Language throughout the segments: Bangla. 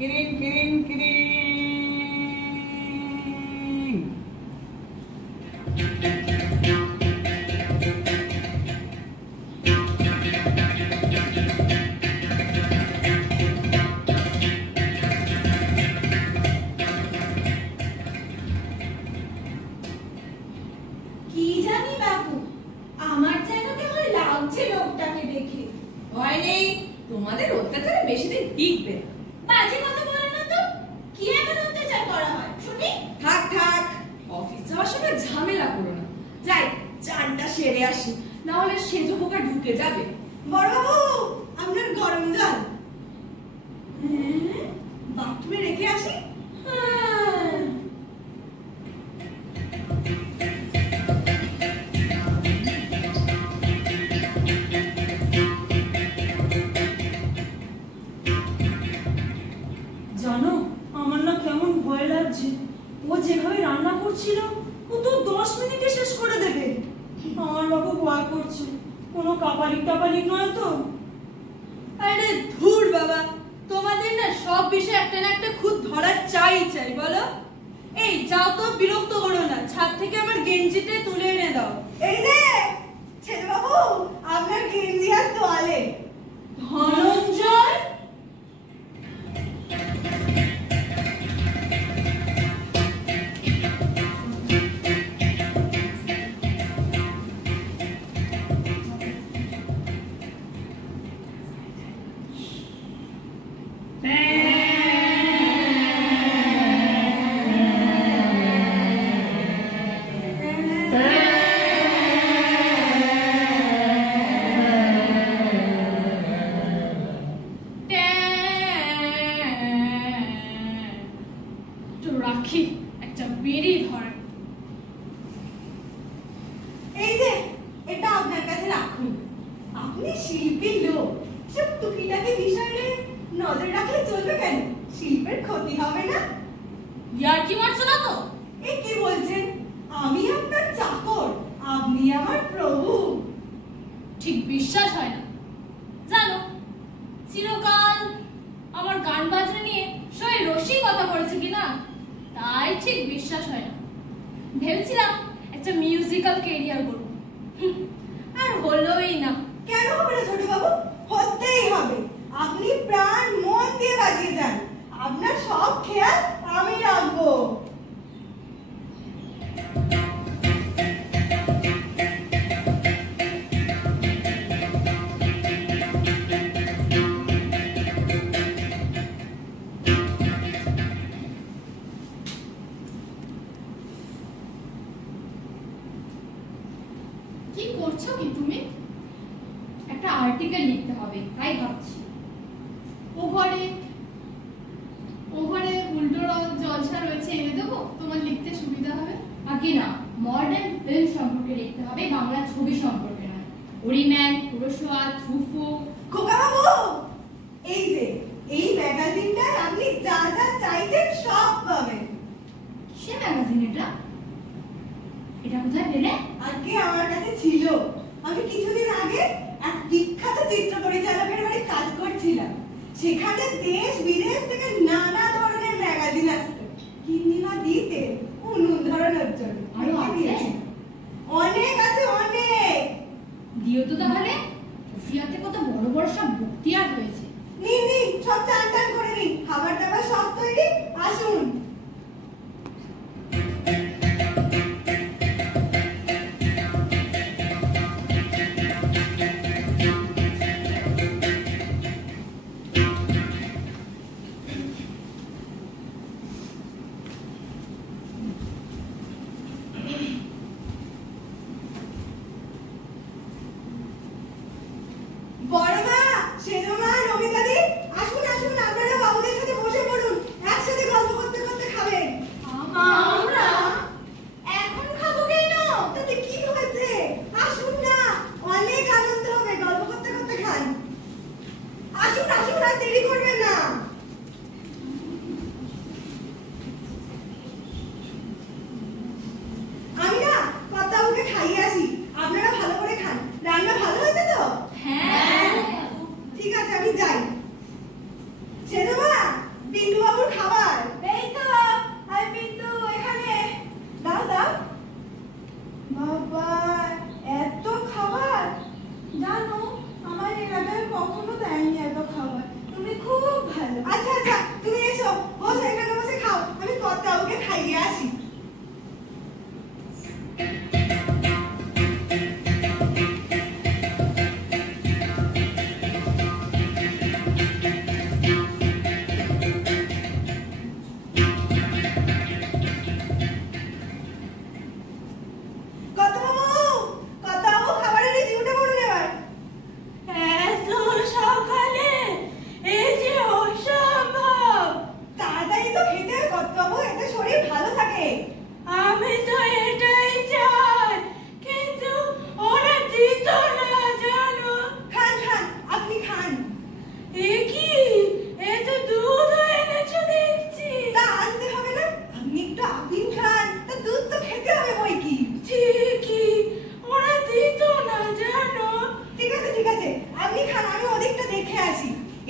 Kirin Kirin Kirin. কি জানি বাবু, আমার যেন কেমন লাগছে লোকটাকে দেখে। ভয় নেই, তোমাদের অত্যাচারে বেশি দিন টিকবে। বাজে কথা বলো না তো। কি এমন অত্যাচার করা হয় শুনি? থাক থাক, অফিস যাওয়ার সময় ঝামেলা করো না। যাই, চানটা সেরে আসি, না হলে সেজো পোকা ঢুকে যাবে। বড়বাবু, আপনার গরম জল বাথরুমে রেখে আসি। জানো, আমার না কেমন ভয় লাগছে। ও যেভাবে রান্না করছিল, ও তো 10 মিনিটে শেষ করে দেবে। আমার বাবু ভয় করছে, কোনো কাপালিক টাপালিক নয় তো? আরে ধুর বাবা, তোমাদের না সব বিষয়ে একটা না একটা খুদ ধরা চাই বলো। এই যাও তো, বিরক্ত করো না, ছাদ থেকে আমার গেঞ্জিটা তুলে এনে দাও। এই যে ছেলে বাবু, আপনার গেঞ্জি আর তোয়ালে। ধনঞ্জয়, রাখি একটা বিড়ি ধর। এই যে এটা আপনার কাছে রাখুন। আপনি শিল্পীর লোক, সব টুকিটাকি বিষয়ে নজর রাখলে চলবে কেন? শিল্পের ক্ষতি হবে না। ইয়ার কি মারছো না তো? এ কি বলছেন? আমি আপনার চাকর, আপনি আমার প্রভু। ঠিক বিশ্বাস হয় না। জানো, চিরকাল আমার গান বাজনা নিয়ে সবাই রসিকতা করেছে কিনা, তাই ঠিক বিশ্বাস হয় না। ভেবেছিলাম একটা মিউজিক্যাল ক্যারিয়ার করব, আর হলোই না। কেন হবে না ছোট বাবু? হতেই হবে। আপনি প্রাণ মন দিয়ে বাজিয়ে যান, আপনার সব খেয়াল আমি রাখবো। কি করছো কি তুমি? একটা আর্টিকেল লিখতে হবে, তাই ভাবছি। ওভারে উল্টো জলসা রয়েছে, এনে দেবো, তোমার লিখতে সুবিধা হবে। আগে না, মডার্ন ফিল্ম সম্পর্কে লিখতে হবে, বাংলা ছবি সম্পর্কে নয়। অরিম্যান, পুরসোয়া, থুফো। খোকা বাবু, এই যে এই ম্যাগাজিনটায় আপনি যা যা চাইছেন সব পাবেন। সে ম্যাগাজিন এটা? এটা কোথায় পেলে? আজকে আমার কাছে ছিল। আমি কিছুদিন আগে এক বিখ্যাত চিত্র পরিচালকের বাড়ি কাজ করছিলাম। সেখানে দেশ বিদেশ থেকে নানা ধরনের ম্যাগাজিন আসতো, কিনিমা দিতে অনুধারণের জন্য। আরো আছে? অনেক আছে, অনেক। দিও তো তাহলে। সোফিয়াতে কত বড় বড় সব বক্তিয়ার হয়েছে। নিন নিন, সব চান টান করে নিন, খাবার দাবার সব তৈরি, আসুন। বড় মা, সেজো মা, নমিতা দি, আসুন আসুন, আপনারা বাবুদের সাথে বসে পড়ুন, একসাথে গল্প করতে করতে খাবেন। আমরা এখন খাবো কেন? তাতে কি হয়েছে? আসুন না, অনেক আনন্দ হবে, গল্প করতে করতে খান। আসুন আসুন, আর দেরি করবেন না। আমি না কর্তাবুকে খাইয়ে আসি, আপনারা ভালো করে খান। রান্না ভালো হয়েছে তো? হ্যাঁ। ঠিক আছে, আমি যাই। সেজো মা, বিন্দু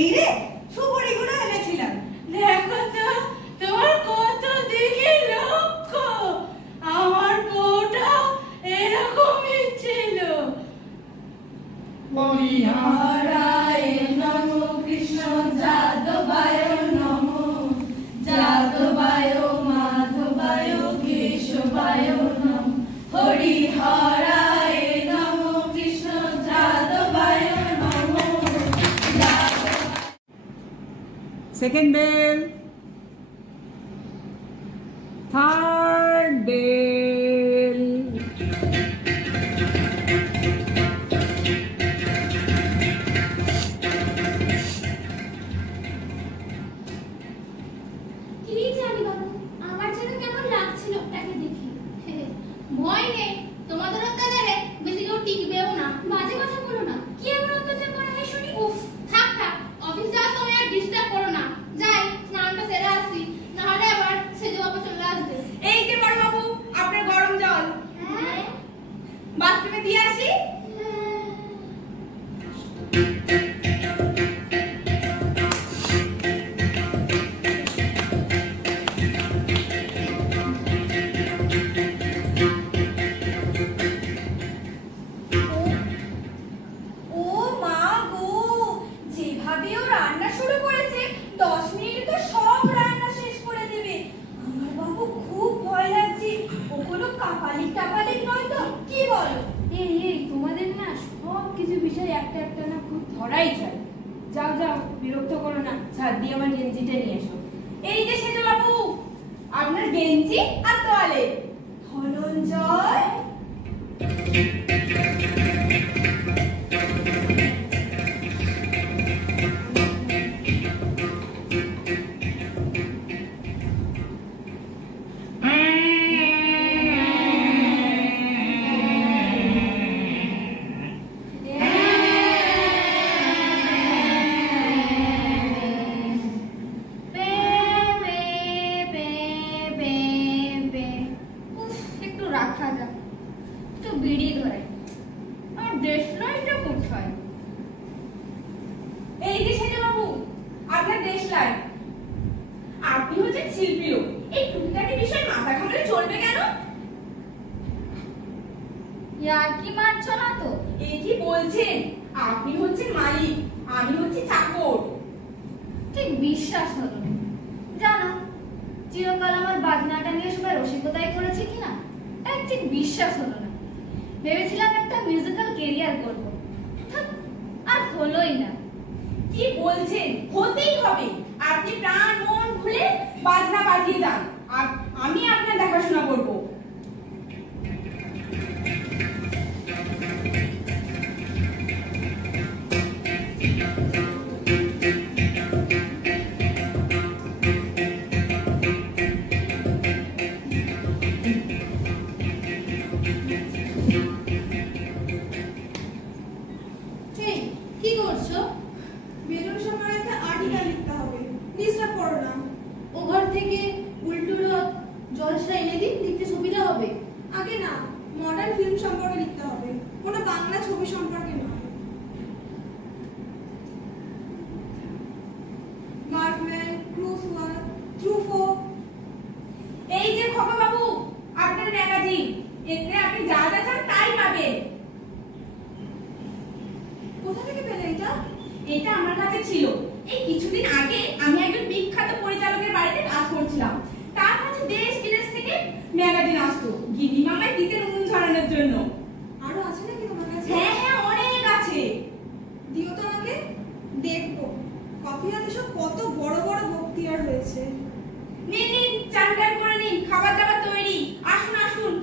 এই রে সুপুরিগুলো এনেছিলাম। দেখো তো তোমার কত দিকে লক্ষ্য, আমার বউটা এরকমই ছিল। হরিহরায় নমো, কৃষ্ণ যাদবায় নমো, যাদবায় মাধবায় কেশবায় নমো, হরিহরায় নমো, কৃষ্ণ যাদবায় নমো। Second bell, third bell. কি জানি বাবু, আমার যেন কেমন লাগছিল ওটাকে দেখে। ভয় নেই, তোমাদের অত্যাচারে বেশি কেউ টিকবেও না। বাজে কথা বলো না, কি এমন অত্যাচার করা হয় শুনি? উফ, থাক থাক, অফিস যাওয়ার সময় আর ডিস্টার্ব করো না। যাই স্নানটা সেরে আসি, নাহলে আবার সেজে বাবা চলে আসবে। এই যে বড় বাবু, আপনার গরম জল হ্যাঁ বাথরুমে দিয়ে আসি। ও মা গো, যেভাবে ও রান্না শুরু করেছে 10 মিনিটে তো সব রান্না শেষ করে দেবে। আমার বাবু খুব ভয় লাগছে, ও কোনো কাপালিক টাপালিক নয় তো, কি বলো? এই তোমাদের না সব কিছু বিষয় একটা একটা না খুব ধরাই যায়। যাও যাও, বিরক্ত করো না, ছাদ দিয়ে আমার গেঞ্জিটা নিয়ে এসো। এই যে সেজো বাবু, আপনার গেঞ্জি আর তোয়ালে। ধনঞ্জয়, একটু রাখা যাক, একটু বিড়ি ধরে। আর দেশলাইটা কোথায়? এই যে সেজো বাবু, আপনার দেশলাই। আপনি হচ্ছেন শিল্পীও, এই টুকিটাকি বিষয় মাথা ঘামালে চলবে কেন? কি মারছো না তো? এই কি বলছেন? আপনি হচ্ছেন মালিক, আমি হচ্ছি চাকর। ঠিক বিশ্বাস হলো না। জানো, চিরকাল আমার বাজনাটা নিয়ে সবাই রসিকতাই করেছে কিনা, তাই ঠিক বিশ্বাস হলো না। ভেবেছিলাম একটা মিউজিক্যাল ক্যারিয়ার করব, আর হলোই না। কি বলছেন? হতেই হবে। আপনি প্রাণ মন খুলে বাজনা বাজিয়ে যান, আর আমি আপনার দেখাশোনা করব। এই কি করছো? বেলুন সম্পর্কে একটা আর্টিকেল লিখতে হবে, ডিস্টার্ব করো না। ও ঘর থেকে উল্টো রথ জলসা এনে দিন, লিখতে সুবিধা হবে। আগে না, মডার্ন ফিল্ম সম্পর্কে লিখতে হবে, কোনো বাংলা ছবি সম্পর্কে নয়। মার্কম্যান, ক্রুসওয়াল, ট্রুফো। এই যে খবর বাবু, আপনার ম্যাগাজিন, এতে আপনি যা যা চান তাই পাবেন। কোথা থেকে পেলে এটা? এটা আমার কাছে ছিল। এই কিছুদিন আগে আমি একজন বিখ্যাত পরিচালকের বাড়িতে কাজ করছিলাম। তার কাছে দেশ বিদেশ থেকে ম্যাগাজিন আসতো, গিনি মামায় দিতেন উনুন ছড়ানোর জন্য। আরো আছে নাকি তোমার কাছে? হ্যাঁ হ্যাঁ, অনেক আছে। দিও তো আমাকে, দেখবো। কফি হাতে সব কত বড় বড় বক্তিয়ার হয়েছে। নিন নিন, চান টান করে নিন, খাবার দাবার তৈরি। আসুন আসুন।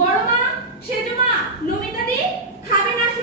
বড় মা, সেজো মা, নমিতা দি, খাবেন আসুন।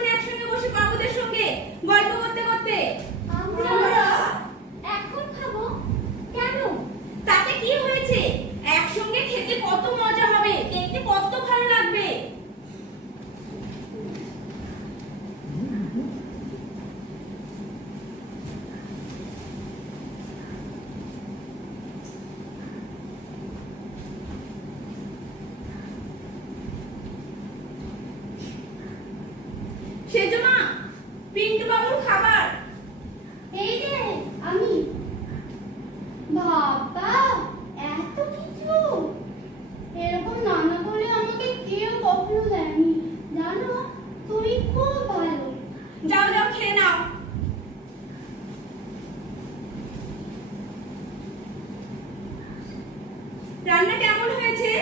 হয়েছে?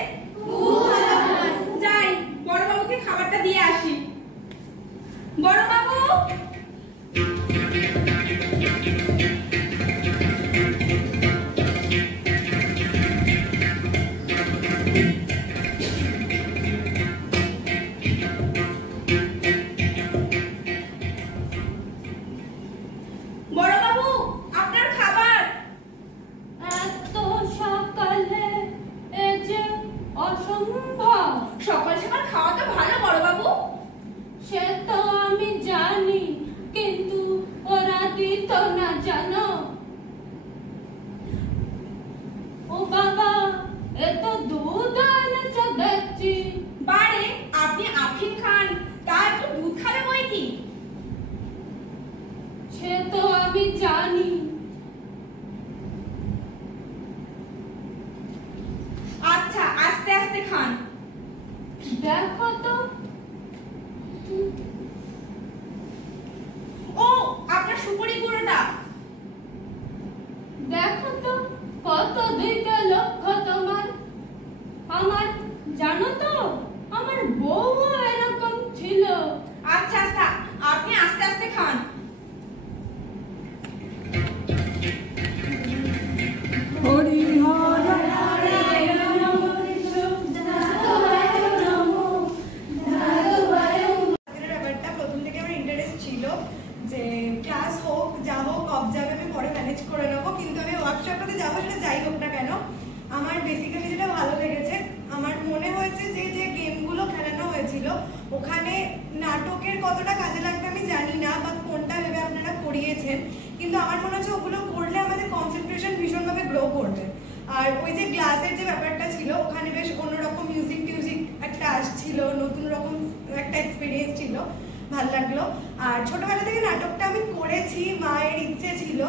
যাই বড়বাবুকে খাবারটা দিয়ে আসি। বড়বাবু, বড়বাবু আপনার খাবার। এত সকালে এ যে অসম্ভব। সকাল সকাল খাওয়া তো ভালো বড়বাবু। সে তো আমি জানি, কিন্তু ওরা দিত না জানো। ও বাবা, এ তো দুধ এনেছে দেখছি। বারে আপনি আফিম খান, তা একটু দুধ খাবে বই কি? সে তো আমি জানি। আচ্ছা আস্তে আস্তে খান। দেখো তো, ও আপনার সুপুরি গুঁড়োটা। দেখো তো কত দিকে লক্ষ্য তোমার। আমার জানো তো, আমার বউ এরকম ছিল। আচ্ছা আচ্ছা আপনি আস্তে আস্তে খান। ব্যাপারটা প্রথম থেকে আমার ইন্টারেস্ট ছিল যে ক্লাস হোক যা হোক অফ যাবে আমি পরে ম্যানেজ করে নেবো, কিন্তু আমি ওয়ার্কশপটাতে যাবো সেটা যাই হোক না কেন। আমার বেসিক্যালি যেটা ভালো লেগেছে, আমার মনে হয়েছে যে যে গেমগুলো খেলানো হয়েছিল ওখানে নাটকের কতটা কাজে লাগবে আমি জানি না, বা কোনটা ভেবে আপনারা করিয়েছেন, কিন্তু আমার মনে হচ্ছে ওগুলো করলে আমাদের কনসেন্ট্রেশন ভীষণভাবে গ্রো করবে। আর ওই যে গ্লাসের যে ব্যাপারটা ছিল ওখানে বেশ অন্যরকম মিউজিক একটা আসছিল, নতুন রকম একটা এক্সপিরিয়েন্স ছিল, ভালো লাগলো। আর ছোটবেলা থেকে নাটকটা আমি করেছি, মায়ের ইচ্ছে ছিল,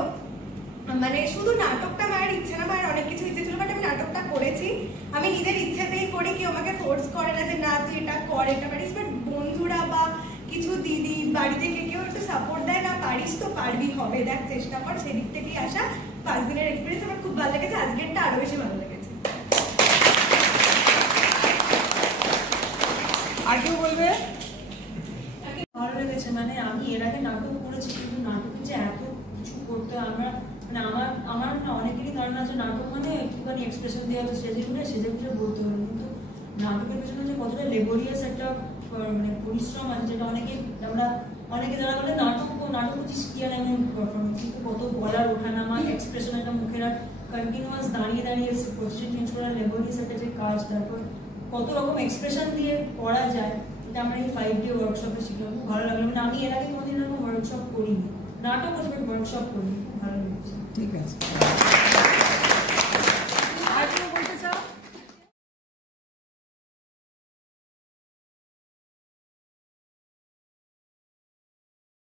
মানে শুধু নাটকটা মায়ের ইচ্ছে না, মায়ের অনেক কিছু ইচ্ছে ছিল, বাট আমি নাটকটা করেছি আমি নিজের ইচ্ছেতেই করি, কেউ আমাকে ফোর্স করে না যে না তুই এটা কর এটা পারিস, বাট বন্ধুরা বা কিছু দিদি বাড়ি থেকে কেউ একটু সাপোর্ট দেয়, না পারিস তো পারবি, হবে দেখ চেষ্টা কর, সেদিক থেকেই আসা 5 দিনের এক্সপিরিয়েন্স আমার খুব ভালো লেগেছে, আজকেরটা আরো বেশি ভালো লেগেছে। আর কেউ বলবে? ভালো লেগেছে, মানে আমি এর আগে নাটক করেছি, কিন্তু নাটকে যে এত কিছু করতে আমরা মানে আমার না অনেকেরই ধারণা যে নাটক মানে একটুখানি এক্সপ্রেশন দেওয়া হচ্ছে সেজে গুজে বলতে হবে, কিন্তু নাটকের পেছনে যে কতটা লেবোরিয়াস একটা মানে পরিশ্রম আছে, যেটা অনেকে যারা বলে নাটক হচ্ছে কি আর এমন পারফরমেন্স, কিন্তু কত বলার ওঠানামা এক্সপ্রেশন একটা মুখের আর কন্টিনিউয়াস দাঁড়িয়ে পজিশন চেঞ্জ করা লেবোরিয়াস একটা যে কাজ, তারপর কত রকম এক্সপ্রেশন দিয়ে করা যায়, এটা আমরা এই 5 ডে ওয়ার্কশপে শিখলাম, খুব ভালো লাগলো। মানে আমি এর আগে কোনোদিন এরকম ওয়ার্কশপ করিনি, নাটক ওয়ার্কশপ করিনি, খুব ভালো লেগেছে। ঠিক আছে।